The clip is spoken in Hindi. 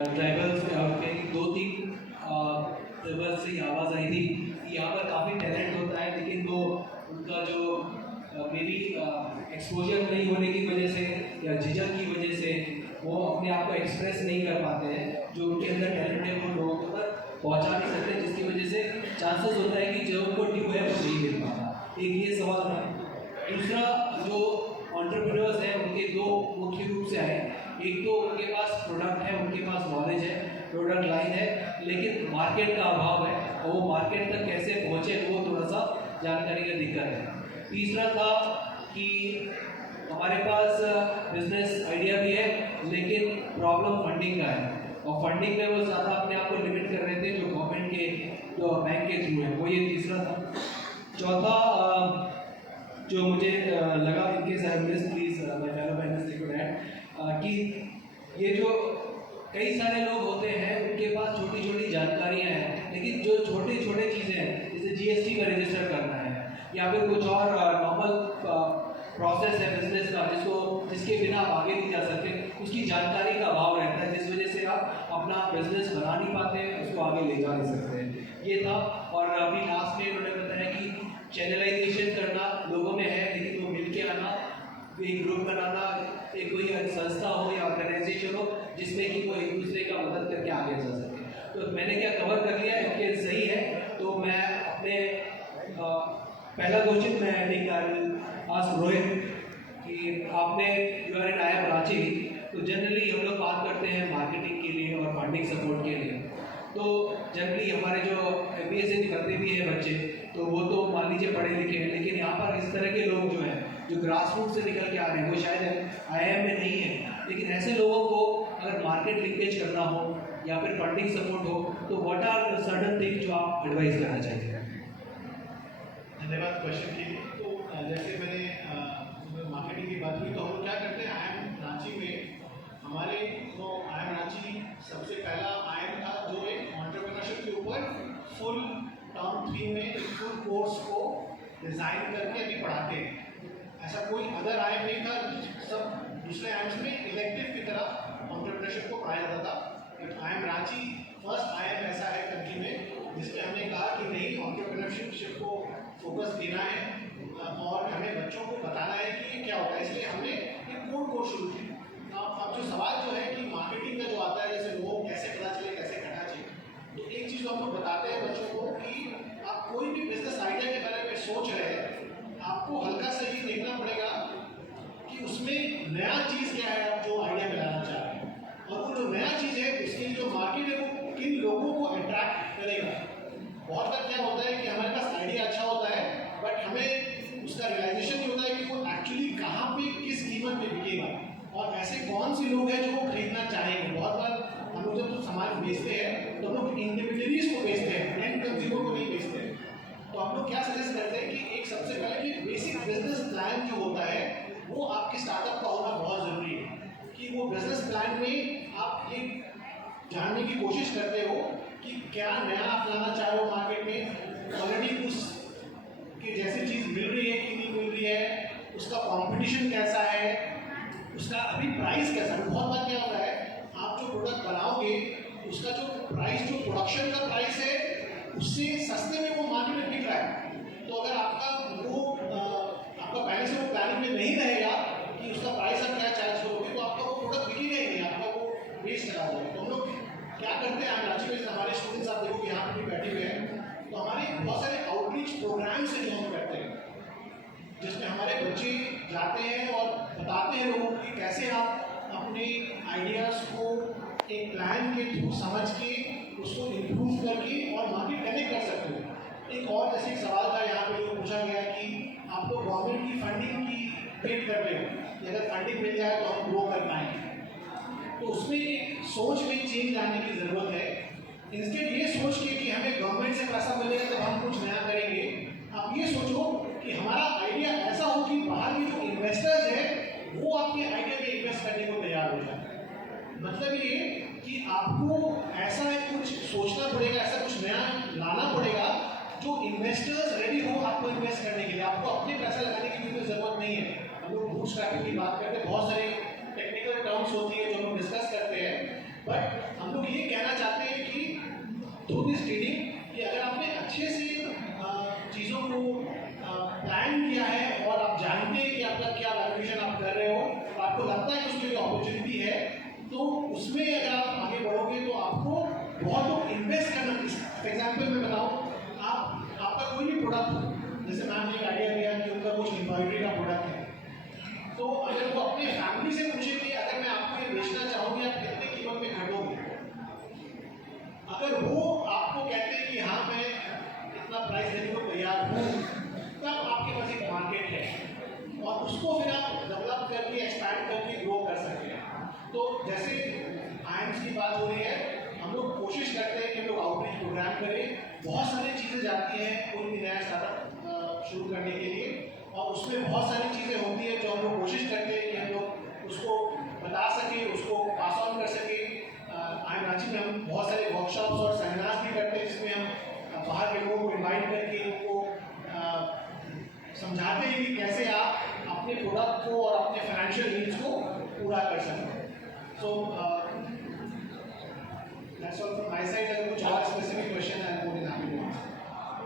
ट्राइबल्स में और कहीं दो तीन ट्राइबल्स से आवाज़ आई थी कि यहाँ पर काफ़ी टैलेंट होता है, लेकिन वो उनका जो मे बी एक्सपोजर नहीं होने की वजह से या झिझक की वजह से वो अपने आप को एक्सप्रेस नहीं कर पाते हैं। जो उनके अंदर टैलेंट है वो लोगों तक पहुँचा नहीं सकते, जिसकी वजह से चांसेस होता है कि जो उनको ड्यू है वो नहीं मिल पाता। एक ये सवाल है। दूसरा, जो एंटरप्रेन्योर्स हैं उनके दो मुख्य रूप से आए। एक तो उनके पास प्रोडक्ट है, उनके पास नॉलेज है, प्रोडक्ट लाइन है, लेकिन मार्केट का अभाव है और वो मार्केट तक कैसे पहुँचे वो थोड़ा सा जानकारी का दिक्कत है। तीसरा था कि हमारे पास बिजनेस आइडिया भी है, लेकिन प्रॉब्लम फंडिंग का है और फंडिंग में वो ज़्यादा अपने आप को लिमिट कर रहे थे जो गवर्नमेंट के जो बैंक के थ्रू है, वो ये तीसरा था। चौथा जो मुझे लगा, इनके side please my fellow panelist could add कि ये जो कई सारे लोग होते हैं उनके पास छोटी छोटी जानकारियां हैं, लेकिन जो छोटे छोटे चीज़ें हैं जैसे जीएसटी का रजिस्टर करना है या फिर कुछ और नॉर्मल प्रोसेस है बिजनेस का जिसके बिना आप आगे नहीं जा सकते, उसकी जानकारी का अभाव रहता है, जिस वजह से आप अपना बिजनेस बना नहीं पाते हैं, उसको आगे ले जा नहीं सकते हैं। ये था। और अभी लास्ट में उन्होंने बताया कि चैनलाइजेशन करना लोगों में है, लेकिन वो मिल के आना, एक ग्रुप बनाना, एक कोई संस्था हो या ऑर्गेनाइजेशन हो जिसमें कि वो एक दूसरे का मदद करके आगे चल सके। तो मैंने क्या कवर कर लिया है कि सही है। तो मैं अपने पहला क्वेश्चन मैं आज रोहित कि आपने you are in IIM Ranchi, तो जनरली हम लोग बात करते हैं मार्केटिंग के लिए और फंडिंग सपोर्ट के लिए। तो जनरली हमारे जो MBA से निकलते भी हैं बच्चे, तो वो तो मान लीजिए पढ़े लिखे हैं, लेकिन यहाँ पर इस तरह के लोग जो हैं जो ग्रास रूट से निकल के आ रहे हैं वो शायद IIM में नहीं है, लेकिन ऐसे लोगों को अगर मार्केट लिंकेज करना हो या फिर फंडिंग सपोर्ट हो, तो व्हाट आर सर्टन थिंग जो आप एडवाइस करना चाहिए? धन्यवाद क्वेश्चन के लिए। तो जैसे मैंने मार्केटिंग की बात की, तो हम क्या करते हैं IIM रांची में, हमारे जो IIM रांची सबसे पहला IIM था जो एक एंटरप्रेन्योरशिप के ऊपर फुल टर्म 3 में एक फुल कोर्स को डिज़ाइन करके अभी पढ़ाते हैं। ऐसा कोई अदर IIM नहीं था। सब दूसरे IIMs में इलेक्टिव की तरह एंटरप्रेन्योरशिप को पढ़ाया जाता था। IIM रांची फर्स्ट IIM ऐसा है कंट्री में जिसमें हमने कहा कि नहीं, एंटरप्रेन्योरशिप को फोकस देना है और हमें बच्चों को बताना है कि ये क्या होता है, इसलिए हमने एक कोर्स शुरू किया। अब जो सवाल जो है कि मार्केटिंग का जो आता है, जैसे लोगों को कैसे पता चले, कैसे करना चाहिए, तो एक चीज़ हम लोग बताते हैं बच्चों को कि आप कोई भी बिजनेस आइडिया के बारे में सोच रहे हैं, आपको हल्का सा ये देखना पड़ेगा कि उसमें नया चीज़ क्या है, आप जो आइडिया में लाना चाह रहे हैं, और वो जो नया चीज़ है उसके लिए जो मार्केट है वो किन लोगों को अट्रैक्ट करेगा। बहुत बार क्या होता है कि हमारे पास आइडिया अच्छा होता है, बट हमें उसका रियलाइजेशन नहीं होता है कि वो एक्चुअली कहाँ पे किस कीमत पे बिकेगा और ऐसे कौन से लोग हैं जो वो खरीदना चाहेंगे। बहुत बार हम लोग जब सामान बेचते हैं तो हम लोग इंडिविजुअलीज को बेचते हैं, एंड कंज्यूमर को नहीं बेचते हैं। तो हम लोग क्या सजेस्ट करते हैं कि एक सबसे पहले कि बेसिक बिजनेस प्लान जो होता है वो आपके स्टार्टअप का होना बहुत ज़रूरी है, कि वो बिजनेस प्लान में आप ये जानने की कोशिश करते हो कि क्या नया आप लाना चाह रहे हो मार्केट में, ऑलरेडी उस की जैसी चीज़ मिल रही है कि नहीं मिल रही है, उसका कंपटीशन कैसा है, उसका अभी प्राइस कैसा है। बहुत बार क्या होता है, आप जो प्रोडक्ट बनाओगे उसका जो प्राइस, जो प्रोडक्शन का प्राइस है, उससे सस्ते में वो मार्केट में बिक रहा है। तो अगर आपका पहले से वो प्लानिंग में नहीं रहेगा कि उसका प्राइस आप क्या चार्ज करोगे, तो आपका वो प्रोडक्ट बिकेगा ही नहीं, आपका वो वेस्ट चला जाएगा। तो हम लोग क्या करते हैं, रांची में हमारे स्टूडेंट्स आप देखो कि यहाँ पर भी बैठे हुए हैं, तो हमारे बहुत सारे आउटरीच प्रोग्राम्स हैं जो हम करते हैं, जिसमें हमारे बच्चे जाते हैं और बताते हैं लोगों को कि कैसे आप अपने आइडियाज़ को एक प्लान के थ्रू समझ के उसको इम्प्रूव करके और मार्केट कनेक्ट कर सकते हो। एक और जैसे एक सवाल था यहाँ पे जो पूछा गया कि आप लोग गवर्नमेंट की फंडिंग की वेट कर रहे हो कि अगर फंडिंग मिल जाए तो हम ग्रो कर पाएंगे। तो उसमें एक सोच में चेंज लाने की ज़रूरत है। इंस्टेड ये सोच के कि हमें गवर्नमेंट से पैसा मिलेगा तो हम कुछ नया करेंगे, आप ये सोचो कि हमारा आइडिया ऐसा हो कि बाहर के जो इन्वेस्टर्स हैं वो आपके आइडिया में इन्वेस्ट करने को तैयार हो जाए। मतलब ये कि आपको ऐसा कुछ सोचना पड़ेगा, ऐसा कुछ नया लाना पड़ेगा जो इन्वेस्टर्स रेडी हो आपको इन्वेस्ट करने के लिए। आपको अपने पैसा लगाने की कोई ज़रूरत नहीं है। हम लोग बूटस्ट्रैपिंग की बात करते हैं, बहुत सारे टेक्निकल टर्म्स होती है जो हम डिस्कस करते हैं, बट हम रीडिंग कि अगर आपने अच्छे से चीज़ों को प्लान किया है और आप जानते हैं कि आपका क्या वैल्यूएशन आप कर रहे हो और आपको लगता है कि उसमें कोई अपॉर्चुनिटी है, तो उसमें अगर आप आगे बढ़ोगे तो आपको बहुत लोग इन्वेस्ट करना। फॉर एग्जाम्पल मैं बताऊँ, आपका कोई भी प्रोडक्ट, जैसे मैम ने एक आइडिया दिया कि उनका कुछ एम्ब्रॉयडरी का प्रोडक्ट है, तो अगर वो अपने फैमिली से पूछे कि अगर मैं आपको ये बेचना चाहूँगी आप कितने कीमत में खरीदोगे, अगर वो आपको कहते हैं कि हाँ मैं इतना प्राइस देने को तैयार हूँ, तब आपके पास एक मार्केट है और उसको फिर आप डेवलप करके एक्सपैंड करके ग्रो कर सकते हैं। तो जैसे आइम्स की बात हो रही है, हम लोग कोशिश करते हैं कि हम लोग आउटरीच प्रोग्राम करें, बहुत सारी चीज़ें जाती हैं कोई भी नया स्टार्टअप शुरू करने के लिए, और उसमें बहुत सारी चीज़ें होती हैं जो हम लोग कोशिश करते हैं कि हम लोग उसको बता सकें, उसको पास ऑन कर सकें। आई रांची में हम बहुत सारे वर्कशॉप्स और सेमिनार्स भी करते हैं जिसमें हम बाहर के लोगों को इन्वाइट करके उनको समझाते हैं कि कैसे आप अपने प्रोडक्ट को और अपने फाइनेंशियल नीड्स को पूरा कर सकते हैं। सो